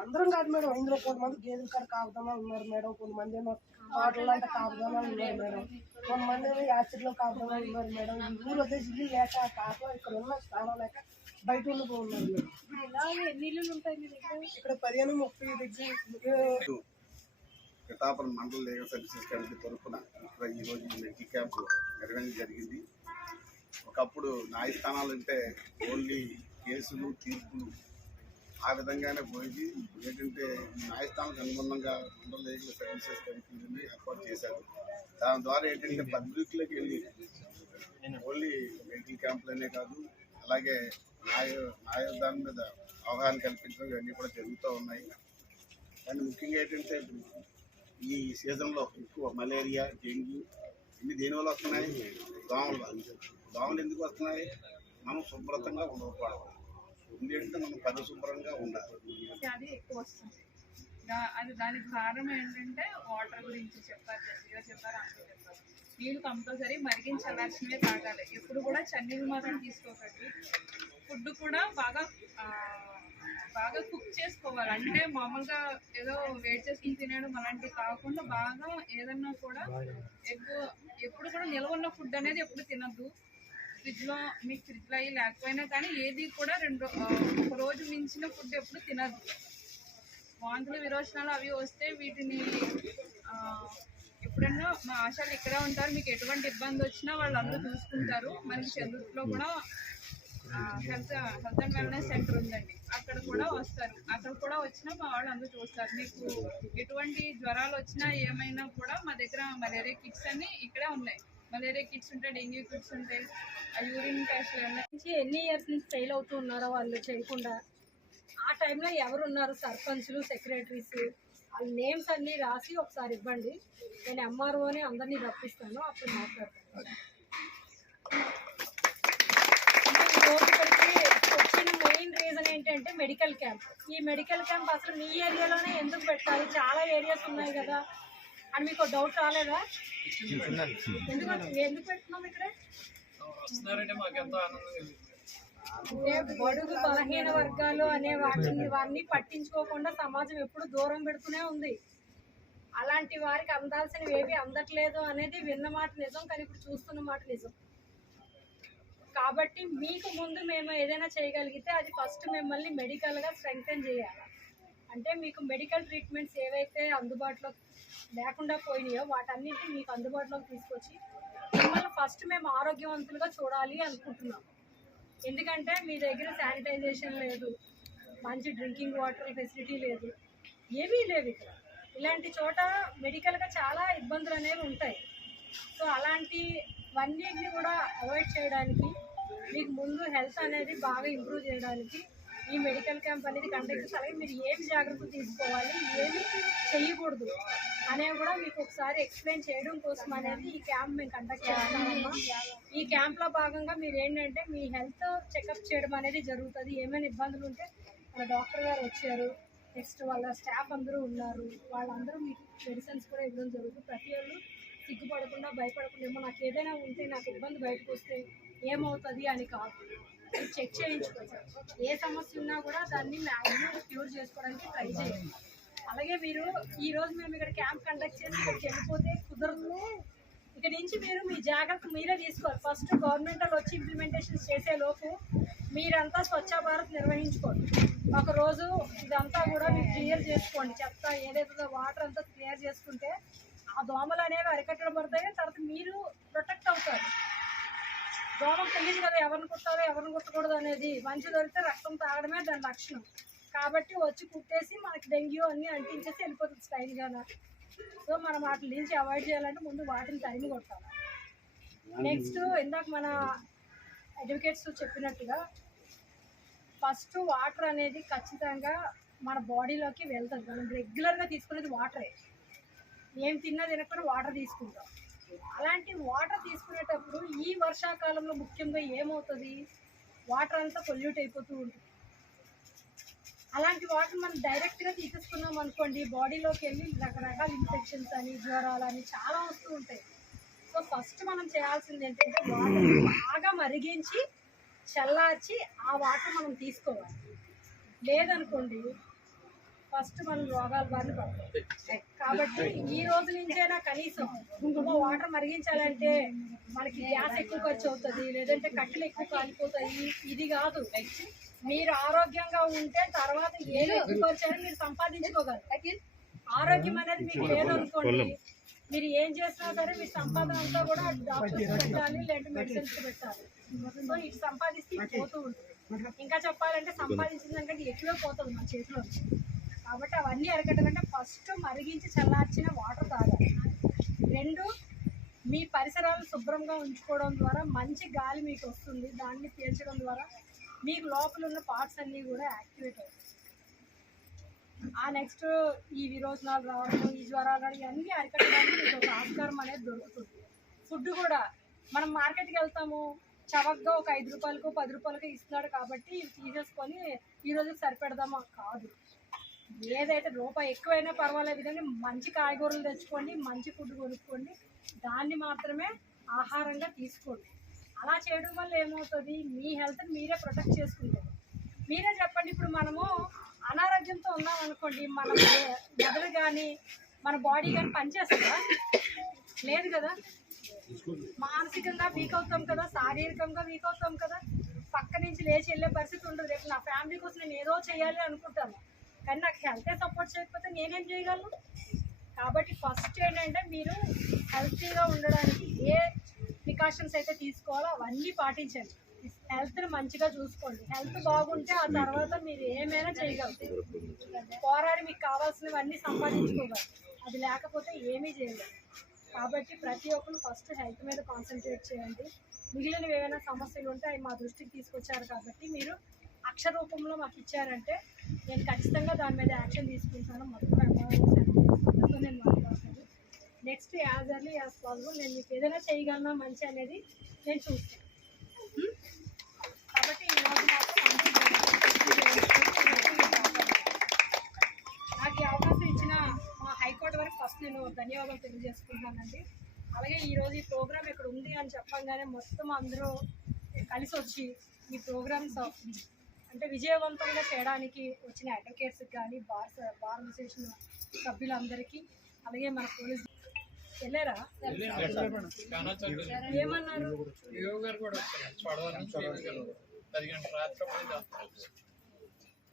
అందరం కాదు మేడం ఇందులో కొంతమంది గేదెల కాడ కాపుదమా ఉన్నారు మేడం కొంతమంది ఏమో తోటలు అంటే కాపుదమా ఉన్నారు మేడం కొంతమంది ఏమో యాచర్లో కాపుదమా ఉన్నారు మేడం ఈ ఊరు వచ్చేసి ఇల్లు లేక కాక ఇక్కడ ఉన్న స్థానం లేక బయట ఉండిపో ఉన్నారు మేడం ఇక్కడ పదిహేను ముప్పై దగ్గర పిఠాపురం మండల లీగల్ సర్వీసెస్ కమిటీ తరఫున ఇక్కడ ఈరోజు మెడికల్ క్యాంప్ నిర్వహించడం జరిగింది. ఒకప్పుడు న్యాయస్థానాలు అంటే ఓన్లీ కేసులు తీర్పులు ఆ విధంగానే పోయింది. ఏంటంటే న్యాయస్థానాలకు అనుబంధంగా మండల లీగల్ సర్వీసెస్ కమిటీని ఏర్పాటు చేశారు. దాని ద్వారా ఏంటంటే పబ్లిక్లోకి వెళ్ళి ఓన్లీ మెడికల్ క్యాంపులనే కాదు అలాగే న్యాయ న్యాయ దాని మీద అవగాహన కల్పించడం ఇవన్నీ కూడా జరుగుతూ ఉన్నాయి. కానీ ముఖ్యంగా ఏంటంటే ఈ సీజన్లో ఎక్కువ మలేరియా డెంగ్యూ ఇవి దేనివల్ల వస్తున్నాయి? దోమలు దోమలు ఎందుకు వస్తున్నాయి? మనం శుభ్రతంగా ఉండకూడదు. ఎందుకంటే మనం పరిశుభ్రంగా ఉండాలి. అది ఎక్కువ వస్తుంది. అది దానికి కారణం ఏంటంటే వాటర్ గురించి చెప్పారు జడ్జిగా చెప్పారు అంతే చెప్పారు. నీళ్ళు కంపల్సరీ మరిగించి తాగాలి. ఎప్పుడు కూడా చన్నీళ్ళు మాత్రం తీసుకోకండి. ఫుడ్ కూడా బాగా బాగా కుక్ చేసుకోవాలి. అంటే మామూలుగా ఏదో వేడి చేసుకుని తినడం అలాంటివి కాకుండా బాగా ఏదన్నా కూడా ఎక్కువ ఎప్పుడు కూడా నిల్వ ఉన్న ఫుడ్ అనేది ఎప్పుడు తినద్దు. ఫ్రిడ్జ్లో మీకు ఫ్రిడ్జ్లో అయ్యి లేకపోయినా కానీ ఏది కూడా రెండు ఒక రోజు మించిన ఫుడ్ ఎప్పుడు తినద్దు. వాంతులు విరోచనాలు అవి వస్తే వీటిని ఎప్పుడన్నా మా ఆశాలు ఇక్కడే ఉంటారు. మీకు ఎటువంటి ఇబ్బంది వచ్చినా వాళ్ళందరూ చూసుకుంటారు. మనకి చదువులో కూడా health health and wellness centre ఉందండి. అక్కడ కూడా వస్తారు. అక్కడ కూడా వచ్చినా మా వాళ్ళు అందరూ చూస్తారు. మీకు ఎటువంటి జ్వరాలు వచ్చినా ఏమైనా కూడా మా దగ్గర మలేరియా కిట్స్ అన్ని ఇక్కడే ఉన్నాయి. మలేరియా కిట్స్ ఉంటాయి డెంగ్యూ కిట్స్ ఉంటాయి ఆ యూరిన్ టెస్ట్ నుంచి ఎన్ని ఇయర్స్ నుంచి ఫెయిల్ అవుతూ ఉన్నారో వాళ్ళు చేయకుండా ఆ టైంలో ఎవరు ఉన్నారు? సర్పంచ్లు సెక్రటరీస్ వాళ్ళ నేమ్స్ అన్నీ రాసి ఒకసారి ఇవ్వండి. నేను ఎంఆర్ఓని అందరినీ రప్పిస్తాను. అప్పుడు మాట్లాడతాను ఈ రోజు ఇక్కడికి మెయిన్ రీజన్ ఏంటంటే మెడికల్ క్యాంప్. ఈ మెడికల్ క్యాంప్ అసలు మీ ఏరియాలోనే ఎందుకు పెట్టాలి చాలా ఏరియాస్ ఉన్నాయి కదా. అని మీకు డౌట్ రాలేదా? ఎందుకు ఎందుకు పెట్టున్నాం ఇక్కడ? బడుగు బలహీన వర్గాలు అనే వాటిని వారిని పట్టించుకోకుండా సమాజం ఎప్పుడు దూరం పెడుతూనే ఉంది. అలాంటి వారికి అందాల్సినవి ఏవి అందట్లేదు అనేది విన్న మాట నిజం కానీ ఇప్పుడు చూస్తున్న మాట నిజం. కాబట్టి మీకు ముందు మేము ఏదైనా చేయగలిగితే అది ఫస్ట్ మిమ్మల్ని మెడికల్గా స్ట్రెంగ్తెన్ చేయాలి? అంటే మీకు మెడికల్ ట్రీట్మెంట్స్ ఏవైతే అందుబాటులో లేకుండా పోయినాయో వాటన్నిటిని మీకు అందుబాటులోకి తీసుకొచ్చి మిమ్మల్ని ఫస్ట్ మేము ఆరోగ్యవంతులుగా చూడాలి అనుకుంటున్నాం ఎందుకంటే మీ దగ్గర శానిటైజేషన్ లేదు మంచి డ్రింకింగ్ వాటర్ ఫెసిలిటీ లేదు ఏమీ లేవు ఇక్కడ. ఇలాంటి చోట మెడికల్గా చాలా ఇబ్బందులు అనేవి ఉంటాయి. సో అలాంటి అలాంటివన్నిటిని కూడా అవాయిడ్ చేయడానికి మీకు ముందు హెల్త్ అనేది బాగా ఇంప్రూవ్ చేయడానికి ఈ మెడికల్ క్యాంప్ అనేది కండక్ట్ చేసి అలాగే మీరు ఏమి జాగ్రత్తలు తీసుకోవాలి ఏమి చేయకూడదు అనేవి కూడా మీకు ఒకసారి ఎక్స్ప్లెయిన్ చేయడం కోసం అనేది ఈ క్యాంప్ మేము కండక్ట్ చేస్తున్నామమ్మా. ఈ క్యాంప్లో భాగంగా మీరు ఏంటంటే మీ హెల్త్ చెకప్ చేయడం అనేది జరుగుతుంది. ఏమైనా ఇబ్బందులు ఉంటే మన డాక్టర్ గారు వచ్చారు. నెక్స్ట్ వాళ్ళ స్టాఫ్ అందరూ ఉన్నారు. వాళ్ళందరూ మీకు మెడిసిన్స్ కూడా ఇవ్వడం జరుగుతుంది. ప్రతి ఒళ్ళు సిగ్గుపడకుండా భయపడకుండా ఏమో నాకు ఏదైనా ఉంటే నాకు ఇబ్బంది బయటకు వస్తే ఏమవుతుంది అని కాదు. చెక్ చేయించుకోవచ్చు ఏ సమస్య ఉన్నా కూడా దాన్ని మ్యాక్సిమం క్యూర్ చేసుకోవడానికి ట్రై చేయండి. అలాగే మీరు ఈ రోజు మేము ఇక్కడ క్యాంప్ కండక్ట్ చేసి ఇక్కడికి వెళ్ళిపోతే కుదరదు. ఇక్కడ నుంచి మీరు మీ జాగ్రత్త మీరే తీసుకోవాలి. ఫస్ట్ గవర్నమెంట్ వాళ్ళు వచ్చి ఇంప్లిమెంటేషన్ చేసే లోపు మీరంతా స్వచ్ఛ భారత్ నిర్వహించుకోండి. ఒకరోజు ఇదంతా కూడా మీరు క్లియర్ చేసుకోండి. చెత్త ఏదైతే వాటర్ అంతా క్లియర్ చేసుకుంటే ఆ దోమలు అనేవి అరికట్టడం పడతాయి. తర్వాత మీరు ప్రొటెక్ట్ అవుతారు. దోమకు తెలియదు కదా ఎవరిని కుట్టాలో ఎవరిని కుట్టకూడదు అనేది. మంచి దొరికితే రక్తం తాగడమే దాని లక్షణం. కాబట్టి వచ్చి కుట్టేసి మనకి డెంగ్యూ అన్ని అంటించేసి వెళ్ళిపోతుంది స్టైల్గానే సో మనం వాటి నుంచి అవాయిడ్ చేయాలంటే ముందు వాటిని టైం కొట్టాలి. నెక్స్ట్ ఇందాక మన అడ్వకేట్స్ చెప్పినట్టుగా ఫస్ట్ వాటర్ అనేది ఖచ్చితంగా మన బాడీలోకి వెళ్తుంది. మనం రెగ్యులర్గా తీసుకునేది వాటరే ఏం. తిన్నా తినకుండా వాటర్ తీసుకుంటాం. అలాంటి వాటర్ తీసుకునేటప్పుడు ఈ వర్షాకాలంలో ముఖ్యంగా ఏమవుతుంది? వాటర్ అంతా పొల్యూట్ అయిపోతూ ఉంటుంది. అలాంటి వాటర్ మనం డైరెక్ట్గా తీసేసుకున్నాం అనుకోండి బాడీలోకి వెళ్ళి రకరకాల ఇన్ఫెక్షన్స్ అని జ్వరాలు అని చాలా వస్తూ ఉంటాయి. సో ఫస్ట్ మనం చేయాల్సింది ఏంటంటే వాటర్ బాగా మరిగించి చల్లార్చి ఆ వాటర్ మనం తీసుకోవాలి. లేదనుకోండి ఫస్ట్ మనం రోగాల బారిన పడతాం కాబట్టి ఈ రోజు నుంచైనా కనీసం ఇంకొక వాటర్ మరిగించాలంటే మనకి గ్యాస్ ఎక్కువ ఖర్చు అవుతుంది లేదంటే కట్టెలు ఎక్కువ కాలిపోతాయి. ఇది కాదు. మీరు ఆరోగ్యంగా ఉంటే తర్వాత ఏది ఎక్కువ ఖర్చు అయినా మీరు సంపాదించుకోగలరు. ఆరోగ్యం అనేది మీకు లేదనుకోండి మీరు ఏం చేసినా సరే మీ సంపాదన అంతా కూడా డాక్టర్స్ పెట్టాలి లేదంటే మెడిసిన్స్ పెట్టాలి. సో ఇటు సంపాదిస్తే పోతూ ఉంటుంది. ఇంకా చెప్పాలంటే సంపాదించిన దానికంటే ఎక్కువ పోతుంది మన చేతిలో. కాబట్టి అవన్నీ అరగటాలంటే ఫస్ట్ మరిగించి చల్లార్చిన వాటర్ తాగాలి. రెండు మీ పరిసరాలు శుభ్రంగా ఉంచుకోవడం ద్వారా మంచి గాలి మీకు వస్తుంది. దాన్ని పీల్చడం ద్వారా మీకు లోపల ఉన్న పార్ట్స్ అన్నీ కూడా యాక్టివేట్ అవుతాయి. ఆ నెక్స్ట్ ఈ విరోచనాలు రావడం ఈ జ్వరాలు రావడం ఇవన్నీ అరికట్టడానికి మీకు ఒక ఆస్కారం అనేది దొరుకుతుంది. ఫుడ్ కూడా మనం మార్కెట్కి వెళ్తాము చవకగా ఒక ఐదు రూపాయలకు పది రూపాయలకు ఇస్తున్నాడు కాబట్టి ఇవి తీసేసుకొని ఈ రోజుకి సరిపెడదామా? కాదు. ఏదైతే రూపాయి ఎక్కువైనా పర్వాలేదు కానీ మంచి కాయగూరలు తెచ్చుకోండి మంచి ఫుడ్ కొనుక్కోండి దాన్ని మాత్రమే ఆహారంగా తీసుకోండి. అలా చేయడం వల్ల ఏమవుతుంది? మీ హెల్త్ని మీరే ప్రొటెక్ట్ చేసుకుంటారు మీరే చెప్పండి ఇప్పుడు మనము అనారోగ్యంతో ఉన్నాం అనుకోండి మన మెదడు కానీ మన బాడీ కానీ పనిచేస్తుందా? లేదు కదా. మానసికంగా వీక్ అవుతాం కదా శారీరకంగా వీక్ అవుతాం కదా. పక్క నుంచి లేచి వెళ్ళే పరిస్థితి ఉండదు. రేపు నా ఫ్యామిలీ కోసం నేను ఏదో చేయాలి అనుకుంటాను. కానీ నాకు హెల్తే సపోర్ట్ చేయకపోతే నేనేం చేయగలను? కాబట్టి ఫస్ట్ ఏంటంటే మీరు హెల్తీగా ఉండడానికి ఏ ప్రికాషన్స్ అయితే తీసుకోవాలో అవన్నీ పాటించండి. హెల్త్ని మంచిగా చూసుకోండి. హెల్త్ బాగుంటే ఆ తర్వాత మీరు ఏమైనా చేయగలుగుతారు. పోరాడి మీకు కావాల్సినవన్నీ సంపాదించుకోగలరు. అది లేకపోతే ఏమీ చేయలేదు కాబట్టి ప్రతి ఒక్కరు ఫస్ట్ హెల్త్ మీద కాన్సన్ట్రేట్ చేయండి. మిగిలినవి ఏమైనా సమస్యలు ఉంటే అవి మా దృష్టికి తీసుకొచ్చారు కాబట్టి మీరు అక్షర రూపంలో మాకు ఇచ్చారంటే నేను ఖచ్చితంగా దాని మీద యాక్షన్ తీసుకుంటాను. మొత్తం ఎంఆర్ఓ నేను మాట్లాడుతాను. Next as early as possible నేను మీకు ఏదైనా చేయగలనా మంచి అనేది నేను చూస్తాను. కాబట్టి ఈరోజు నాకు ఈ అవకాశం ఇచ్చిన మా హైకోర్టు వరకు ఫస్ట్ నేను ధన్యవాదాలు తెలియజేసుకుంటానండి అలాగే ఈరోజు ఈ ప్రోగ్రామ్ ఇక్కడ ఉంది అని చెప్పంగానే మొత్తం అందరూ కలిసి వచ్చి ఈ ప్రోగ్రామ్స్ అంటే విజయవంతంగా చేయడానికి వచ్చిన అడ్వకేట్స్కి కానీ బార్ బార్ అసోసియేషన్ సభ్యులందరికీ అలాగే మన పోలీస్ వెళ్ళారా ఏమన్నారు?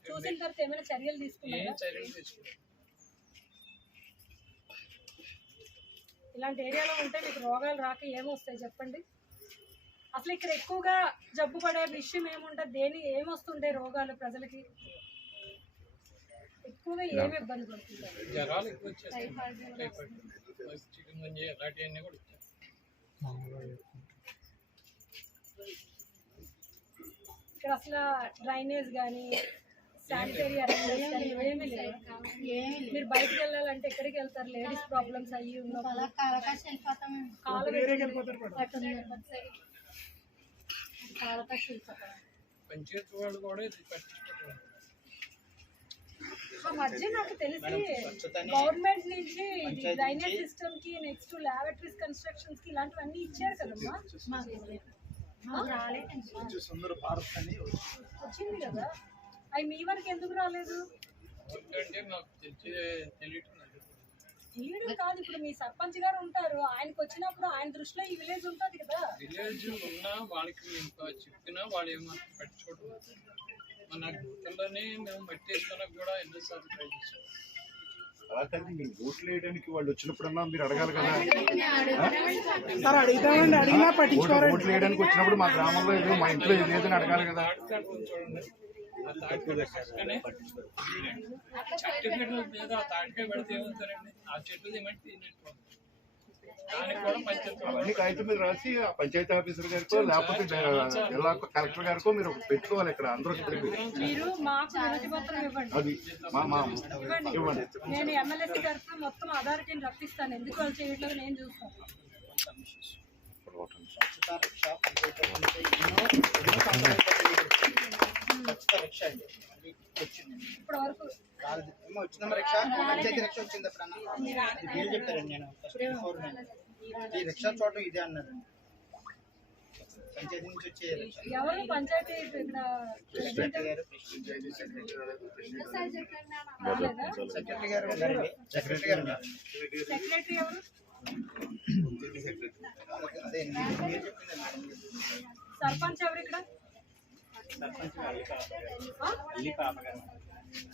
చూసిన తర్వాత ఏమైనా చర్యలు తీసుకున్నారా? ఇలాంటి ఏరియాలో ఉంటే మీకు రోగాలు రాక ఏమొస్తాయి చెప్పండి? అసలు ఇక్కడ ఎక్కువగా జబ్బు పడే విషయం ఏముంటుంది? దేని ఏమొస్తుంటాయి రోగాలు ప్రజలకి? ఎక్కువగా ఏమి ఇబ్బంది పడుతుంటారు? ఇక్కడ అసలు డ్రైనేజ్ కానీ శానిటరీ ఏమీ లేవు? మీరు బయటకు వెళ్ళాలంటే ఎక్కడికి వెళ్తారు? లేడీస్ ప్రాబ్లమ్స్ అయ్యి ఉన్నప్పుడు? కాలు పంచాయతీ వాళ్ళు కూడా ఇది పట్టించుకుంటారు ఆ మధ్య నాకు తెలిసి గవర్నమెంట్ నుంచి డ్రైనేజ్ సిస్టమ్కి నెక్స్ట్ ల్యాబరేటరీస్ కన్స్ట్రక్షన్స్కి ఇలాంటివన్నీ ఇచ్చారు కదమ్మా వచ్చింది. కదా. అవి మీ వరకు ఎందుకు రాలేదు? తెలియట్లేదు. తెలియడం కాదు ఇప్పుడు మీ సర్పంచ్ గారు ఉంటారు. ఆయనకు వచ్చినప్పుడు ఆయన దృష్టిలో ఈ విలేజ్ ఉంటుంది కదా. విలేజ్ ఉన్నా వాళ్ళకి ఇంకా చెప్పినా వాళ్ళు ఏమో పట్టించుకోవడం మన గుర్తుల్లోనే మేము మట్టి వేసుకోవడానికి కూడా ఎన్నోసార్లు ట్రై చేసాం అలా కాదు మీరు ఓట్లు వేయడానికి వాళ్ళు వచ్చినప్పుడన్నా మీరు అడగాలి కదా. సార్ అడుగుతామండి. అడిగినా ఓట్లు వేయడానికి వచ్చినప్పుడు మా గ్రామంలో మా ఇంట్లో లేదని అడగాలి కదా. చెట్టు మీద ఆ తాటికాయ పెడితే ఏమవుతారండి? ఆ ఏమంటే తినేట్టు మీద రాసి పంచాయతీ ఆఫీసర్ గారికో లేకపోతే జిల్లా కలెక్టర్ గారికో మీరు పెట్టుకోవాలి ఇక్కడ అందరూ ఇక్కడికి మీరు మాకు వినతి పత్రం ఇవ్వండి. అది మా మా ఇవ్వండి. నేను ఎమ్మెల్యేసీ తరఫున మొత్తం అథారిటీని రప్పిస్తాను. ఎందుకు వాళ్ళు చేయట్లేదు నేను చూస్తాను. స్వచ్ఛత రక్ష పంచాయతీ అంటే ఎన్నో ఎన్నో సంవత్సరాల క్రితం స్వచ్ఛత రక్ష అండి అది వచ్చిందండి ఇప్పటి వరకు రాలేదు ఏమో వచ్చిందమ్మా రక్ష పంచాయతీ రక్ష వచ్చింది ఎప్పుడన్నా ఇది పేరు చెప్పారండి నేను నేను ఈ రక్ష చోట ఇదే అన్నారండి పంచాయతీ నుంచి వచ్చే రక్ష ఎవరు? పంచాయతీ ఇక్కడ సెక్రటరీ గారు. సెక్రటరీ గారు. సెక్రటరీ గారు ఉన్నారు సెక్రటరీ ఎవరు అదే నేను పేరు చెప్పింది మేడం సర్పంచ్ ఎవరు ఇక్కడ?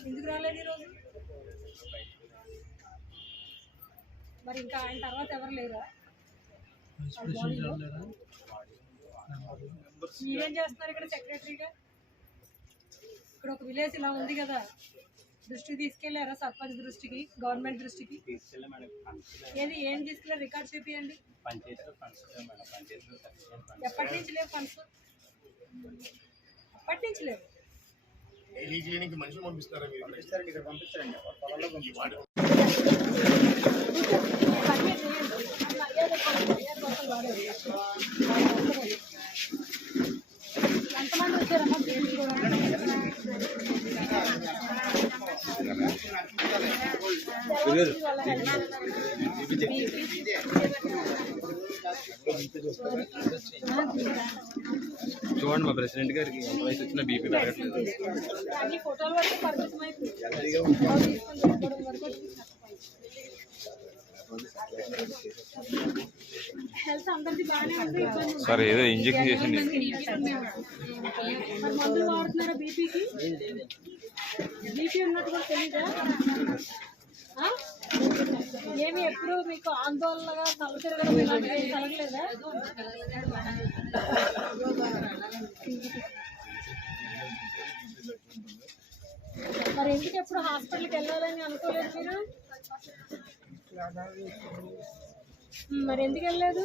ఎందుకు రాలేదు ఈరోజు? మరి ఇంకా ఆయన తర్వాత ఎవరు లేరా? ఆ బాడీలో? మీరేం చేస్తున్నారు ఇక్కడ సెక్రటరీగా ఇక్కడ ఒక విలేజ్ ఇలా ఉంది కదా. దృష్టికి తీసుకెళ్ళారా సర్పంచ్ దృష్టికి గవర్నమెంట్ దృష్టికి? ఏది ఏం తీసుకెళ్ళారు? రికార్డ్ చూపియండి. ఎప్పటి నుంచి లేవు ఫండ్స్? ఎప్పటి నుంచి లేవు? క్లినిక్ మనుషులు పంపిస్తారా మీరు? పంపిస్తారండి ఇక్కడ పొలంలో వాడేది. ఎంతమంది వచ్చారమ్మా? చూడండి మా ప్రెసిడెంట్ గారికి ఎంత వయసు వచ్చిన బీపీ పెరగట్లేదు. వరకు సార్ ఏదో ఇంజెక్షన్ చేసింది. మందులు వాడుతున్నారా బీపీకి? బీపీ ఉన్నట్టు కూడా తెలీదా? ఆ? ఏమి ఎప్పుడు మీకు ఆందోళనగా తల తిరగడం ఇలాంటివి కలగలేదా మరి ఎందుకు ఎప్పుడు హాస్పిటల్కి వెళ్ళాలని అనుకోలేదు మీరు? మరి ఎందుకు వెళ్ళలేదు?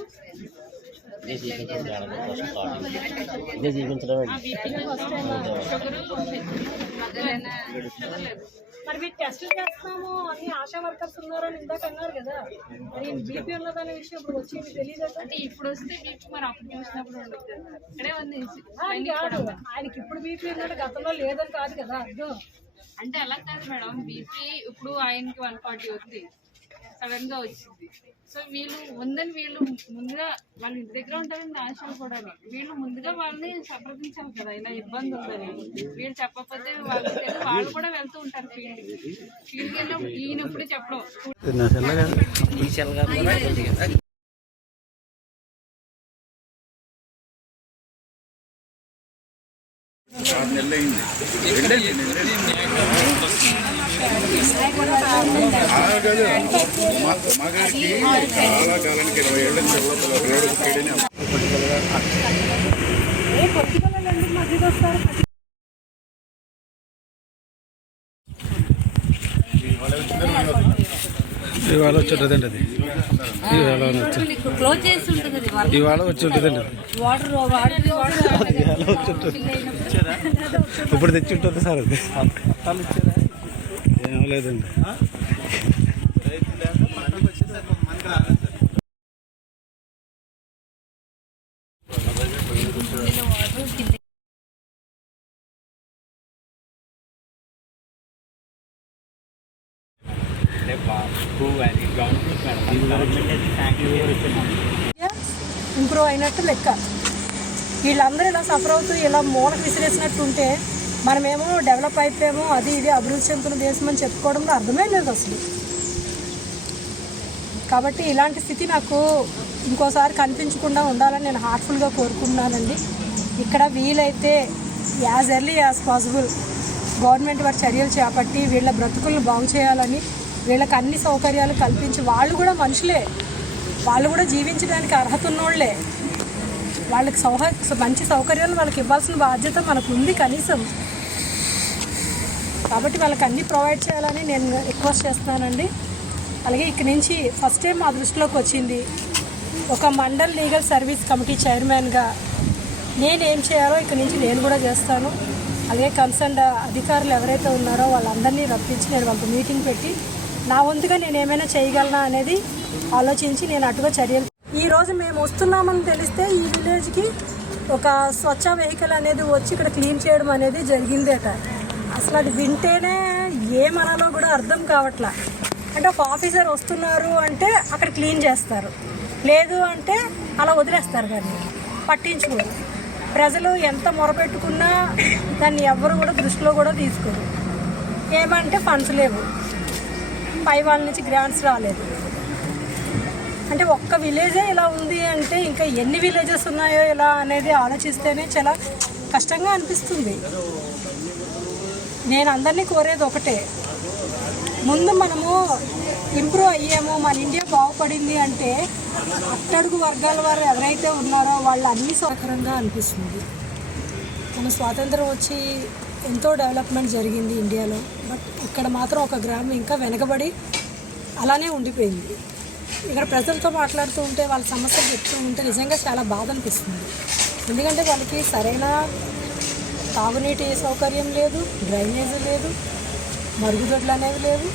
మరి మీరు టెస్టులు చేస్తున్నాము అన్ని ఆశా వర్కర్స్ ఉన్నారని ఇందాక అన్నారు కదా. మరి బీపీ ఉన్నదనే విషయం ఇప్పుడు వచ్చింది తెలియదు అంటే ఇప్పుడు వస్తే బీచ్ మరి అప్పుడు చూసినప్పుడు ఇక్కడే ఉంది కాదు. ఆయనకి ఇప్పుడు బీపీ ఉన్నట్టు గతంలో లేదని కాదు కదా. అర్థం. అంటే అలా కాదు మేడం. బీపీ ఇప్పుడు ఆయనకి వన్ ఫార్టీ ఉంది. సడన్గా వచ్చింది. సో వీళ్ళు ఉందని వీళ్ళు ముందుగా వాళ్ళ ఇంటి దగ్గర ఉంటారని ఆశలు కూడా వీళ్ళు ముందుగా వాళ్ళని సంప్రదించాలి కదా ఇలా ఇబ్బంది ఉందని. వీళ్ళు చెప్పకపోతే వాళ్ళకి వాళ్ళు కూడా వెళ్తూ ఉంటారు ఫీల్డ్ ఫీల్డ్కి వెళ్ళినప్పుడు ఈయన ఇప్పుడు చెప్పడం. మగారికి చాలా కాలానికి ఇరవై ఏళ్ళ చివరి పిల్లడు పుట్టాడని ఏ పొద్దుగల ఎందుకు మధ్యకి వస్తారు ఇవాళ వచ్చి ఉంటుందండి అది. ఇవాళ వచ్చి. ఇవాళ వచ్చి ఉంటుందండి అది. వాటర్ వాటర్ ఇప్పుడు తెచ్చి ఉంటుంది సార్ అది. ఏం లేదండి. ఇంప్రూవ్ అయినట్టు లెక్క. వీళ్ళందరూ ఇలా సఫర్ అవుతూ ఇలా మూలకు విసిరేసినట్టు ఉంటే మనమేమో డెవలప్ అయిపోయాము అది ఇది అభివృద్ధి చెందుతున్న దేశం అని చెప్పుకోవడంలో అర్థమే లేదు అసలు. కాబట్టి ఇలాంటి స్థితి నాకు ఇంకోసారి కనిపించకుండా ఉండాలని నేను హార్ట్ఫుల్గా కోరుకుంటున్నానండి. ఇక్కడ వీలైతే as early as possible government వారి చర్యలు చేపట్టి వీళ్ళ బ్రతుకులను బాగు చేయాలని వీళ్ళకి అన్ని సౌకర్యాలు కల్పించి వాళ్ళు కూడా మనుషులే. వాళ్ళు కూడా జీవించడానికి అర్హత ఉన్నోళ్ళే వాళ్ళకి సౌహ మంచి సౌకర్యాలు వాళ్ళకి ఇవ్వాల్సిన బాధ్యత మనకు ఉంది కనీసం. కాబట్టి వాళ్ళకి అన్ని ప్రొవైడ్ చేయాలని నేను రిక్వెస్ట్ చేస్తున్నానండి. అలాగే ఇక్కడి నుంచి ఫస్ట్ టైం మా దృష్టిలోకి వచ్చింది. ఒక మండల్ లీగల్ సర్వీస్ కమిటీ చైర్మన్గా నేను ఏం చేయాలో ఇక్కడి నుంచి నేను కూడా చేస్తాను. అలాగే కన్సర్న్ అధికారులు ఎవరైతే ఉన్నారో వాళ్ళందరినీ రప్పించి నేను వాళ్ళకి మీటింగ్ పెట్టి నా వంతుగా నేను ఏమైనా చేయగలనా అనేది ఆలోచించి నేను అటుగా చర్యలు ఈ రోజు మేము వస్తున్నామని తెలిస్తే ఈ విలేజ్కి ఒక స్వచ్ఛ వెహికల్ అనేది వచ్చి ఇక్కడ క్లీన్ చేయడం అనేది జరిగిందేట. అసలు అది వింటేనే ఏమనాలో కూడా అర్థం కావట్లా. అంటే ఒక ఆఫీసర్ వస్తున్నారు అంటే అక్కడ క్లీన్ చేస్తారు. లేదు అంటే అలా వదిలేస్తారు దాన్ని. పట్టించుకోరు. ప్రజలు ఎంత మొరపెట్టుకున్నా దాన్ని ఎవ్వరు కూడా దృష్టిలో కూడా తీసుకోరు. ఏమంటే ఫండ్స్ లేవు. పై వాళ్ళ నుంచి గ్రాంట్స్ రాలేదు. అంటే ఒక్క విలేజే ఇలా ఉంది అంటే ఇంకా ఎన్ని విలేజెస్ ఉన్నాయో ఇలా అనేది ఆలోచిస్తేనే చాలా కష్టంగా అనిపిస్తుంది. నేను అందరినీ కోరేది ఒకటే. ముందు మనము ఇంప్రూవ్ అయ్యాము మన ఇండియా బాగుపడింది అంటే అట్టడుగు వర్గాల వారు ఎవరైతే ఉన్నారో వాళ్ళు అన్ని సౌకర్యంగా అనిపిస్తుంది. మన స్వాతంత్రం వచ్చి ఎంతో డెవలప్మెంట్ జరిగింది ఇండియాలో. బట్ ఇక్కడ మాత్రం ఒక గ్రామం ఇంకా వెనకబడి అలానే ఉండిపోయింది. ఇక్కడ ప్రజలతో మాట్లాడుతూ ఉంటే వాళ్ళ సమస్యలు చెప్తూ ఉంటే నిజంగా చాలా బాధ అనిపిస్తుంది. ఎందుకంటే వాళ్ళకి సరైన తాగునీటి సౌకర్యం లేదు డ్రైనేజ్ లేదు మరుగుదొడ్లు అనేవి లేవు.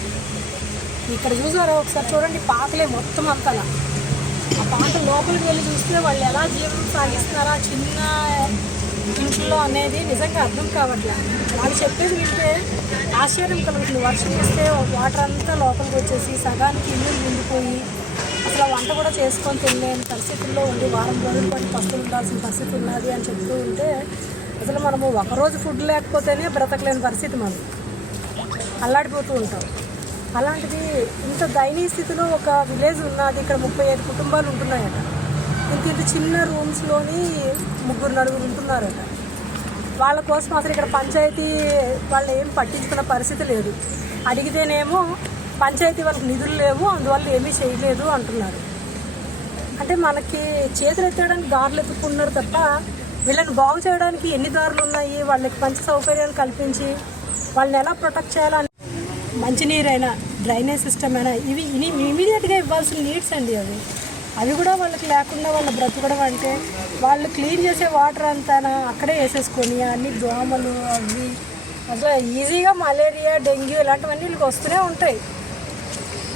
ఇక్కడ చూసారా ఒకసారి చూడండి పాకలే మొత్తం అంతలా. ఆ పాక లోపలికి వెళ్ళి చూస్తే వాళ్ళు ఎలా జీవనం సాగిస్తున్నారా చిన్న ఇంట్లో అనేది నిజంగా అర్థం కావట్లే వాళ్ళు చెప్పేది వింటే ఆశ్చర్యం కలుగుతుంది. వర్షం వస్తే వాటర్ అంతా లోపలికి వచ్చేసి సగానికి ఇల్లు నిండిపోయి అసలు వంట కూడా చేసుకొని తినలేని పరిస్థితుల్లో ఉండి వారం రోజుల పాటు పస్తులు ఉండాల్సిన పరిస్థితి ఉన్నది అని చెప్తూ ఉంటే అసలు మనము ఒకరోజు ఫుడ్ లేకపోతేనే బ్రతకలేని పరిస్థితి మనం అల్లాడిపోతూ ఉంటాం. అలాంటిది ఇంత దయనీయ స్థితిలో ఒక విలేజ్ ఉన్నది. ఇక్కడ ముప్పై ఐదు కుటుంబాలు ఉంటున్నాయట. ఇంత ఇంత చిన్న రూమ్స్లోని ముగ్గురు నలుగురు ఉంటున్నారట. వాళ్ళ కోసం అసలు ఇక్కడ పంచాయతీ వాళ్ళు ఏం పట్టించుకున్న పరిస్థితి లేదు. అడిగితేనేమో పంచాయతీ వాళ్ళకి నిధులు లేవు అందువల్ల ఏమీ చేయలేదు అంటున్నారు. అంటే మనకి చేతులు ఎత్తడానికి దారులు ఎత్తుకున్నారు తప్ప వీళ్ళని బాగు చేయడానికి ఎన్ని దారులు ఉన్నాయి? వాళ్ళకి మంచి సౌకర్యాలు కల్పించి వాళ్ళని ఎలా ప్రొటెక్ట్ చేయాలని మంచినీరైనా డ్రైనేజ్ సిస్టమ్ అయినా ఇవి ఇమీడియట్గా ఇవ్వాల్సిన నీడ్స్ అండి అవి. అవి కూడా వాళ్ళకి లేకుండా వాళ్ళు బ్రతకడం అంటే వాళ్ళు క్లీన్ చేసే వాటర్ అంతా అక్కడే వేసేసుకొని అన్ని దోమలు అవి అసలు ఈజీగా మలేరియా డెంగ్యూ ఇలాంటివన్నీ వీళ్ళకి వస్తూనే ఉంటాయి.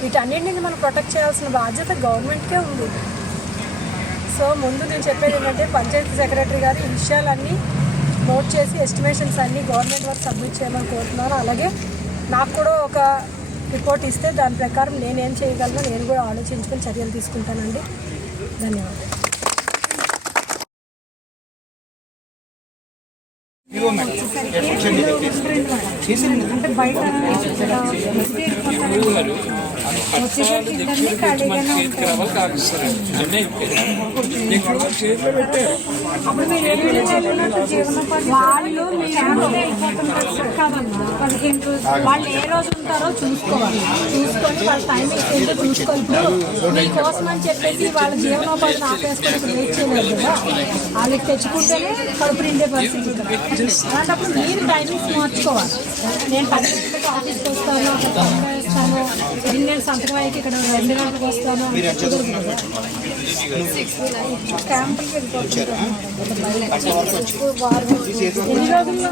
వీటన్నింటిని మనం ప్రొటెక్ట్ చేయాల్సిన బాధ్యత గవర్నమెంట్కే ఉంది. సో ముందు నేను చెప్పేది ఏంటంటే పంచాయతీ సెక్రటరీ గారు ఈ విషయాలన్నీ నోట్ చేసి ఎస్టిమేషన్స్ అన్నీ గవర్నమెంట్ వరకు సబ్మిట్ చేయమని కోరుతున్నాను. అలాగే నాకు కూడా ఒక రిపోర్ట్ ఇస్తే దాని ప్రకారం నేనేం చేయగలను నేను కూడా ఆలోచించుకొని చర్యలు తీసుకుంటానండి. ధన్యవాదాలు. అంటే బయట చేతికి రావాలి కాపిస్తారండి అన్నీ అయిపోయాయి ఎక్కడ చేతిలో పెట్టారు. వాళ్ళు పదిహేను రోజులు వాళ్ళు ఏ రోజు ఉంటారో చూసుకోవాలి. చూసుకొని వాళ్ళ టైమింగ్స్ ఏంటో చూసుకోవాలి. ఇప్పుడు మీకోసం అని చెప్పేసి వాళ్ళ జీవనోపాధిని ఆపేసుకొని వెయిట్ చేయలేదు కదా. వాళ్ళకి తెచ్చుకుంటేనే కడుపు నిండే పరిస్థితి. అలాంటప్పుడు మీరు టైమింగ్స్ మార్చుకోవాలి. నేను పది ఆఫీస్కి వస్తాను. వస్తాను నేను సంతకం అయ్యి ఇక్కడ రెండు గంటలకు వస్తాను క్యాంపులకి వెళ్ళిపోతున్నాను వారం ఎన్ని రోజుల్లో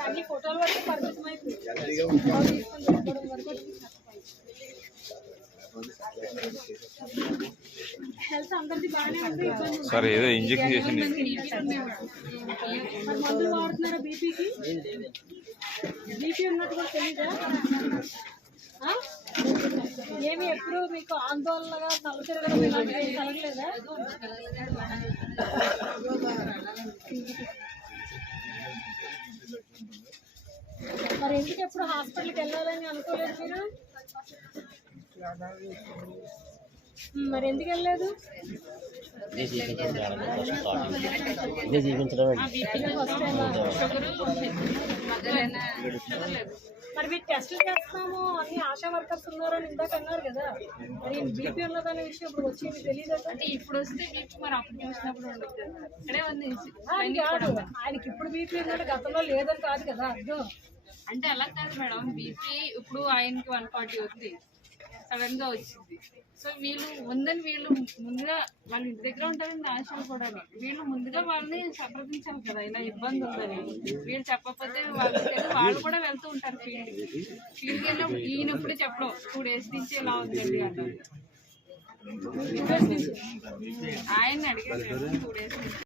అన్ని ఫోటోల వరకు పరిమితం హెల్త్ అందరిది బాగానే ఉంది ఇబ్బంది. సార్ ఏదో ఇంజెక్షన్ చేసింది. మరి మందులు వాడుతున్నారా బీపీకి? బీపీ ఉన్నట్టు కూడా తెలీదా? ఆ? ఏమి ఎప్పుడు మీకు ఆందోళనగా తల తిరగడం ఇలాంటివి కలగలేదా మరి ఎందుకు ఎప్పుడు హాస్పిటల్కి వెళ్ళాలని అనుకోలేదు మీరు? మరి ఎందుకు వెళ్ళలేదు? మరి మీరు టెస్టులు చేస్తున్నాము అన్ని ఆశా వర్కర్స్ ఉన్నారు అని ఇందాక అన్నారు కదా. మరి బీపీ ఉన్నదనే విషయం ఇప్పుడు వచ్చి తెలియదు అంటే ఇప్పుడు వస్తే మీకు మరి అప్పుడు చూసినప్పుడు ఇక్కడే ఉంది. ఆయనకి ఇప్పుడు బీపీ ఉందంటే గతంలో లేదని కాదు కదా అర్థం. అంటే అలా కాదు మేడం బీపీ ఇప్పుడు ఆయనకి వన్ ఫార్టీ ఉంది. సడన్గా వచ్చింది. సో వీళ్ళు ఉందని వీళ్ళు ముందుగా వాళ్ళ ఇంటి దగ్గర ఉంటారని ఆశలు కూడా వీళ్ళు ముందుగా వాళ్ళని సంప్రదించాలి కదా ఇలా ఇబ్బంది ఉందని. వీళ్ళు చెప్పకపోతే వాళ్ళు వాళ్ళు కూడా వెళ్తూ ఉంటారు ఫీల్డ్ ఫీల్డ్కి వెళ్ళి ఈయనప్పుడు చెప్పడం టూ డేస్ నుంచి ఇలా ఉందండి అన్నారు ఆయన అడిగారు టూ డేస్ నుంచి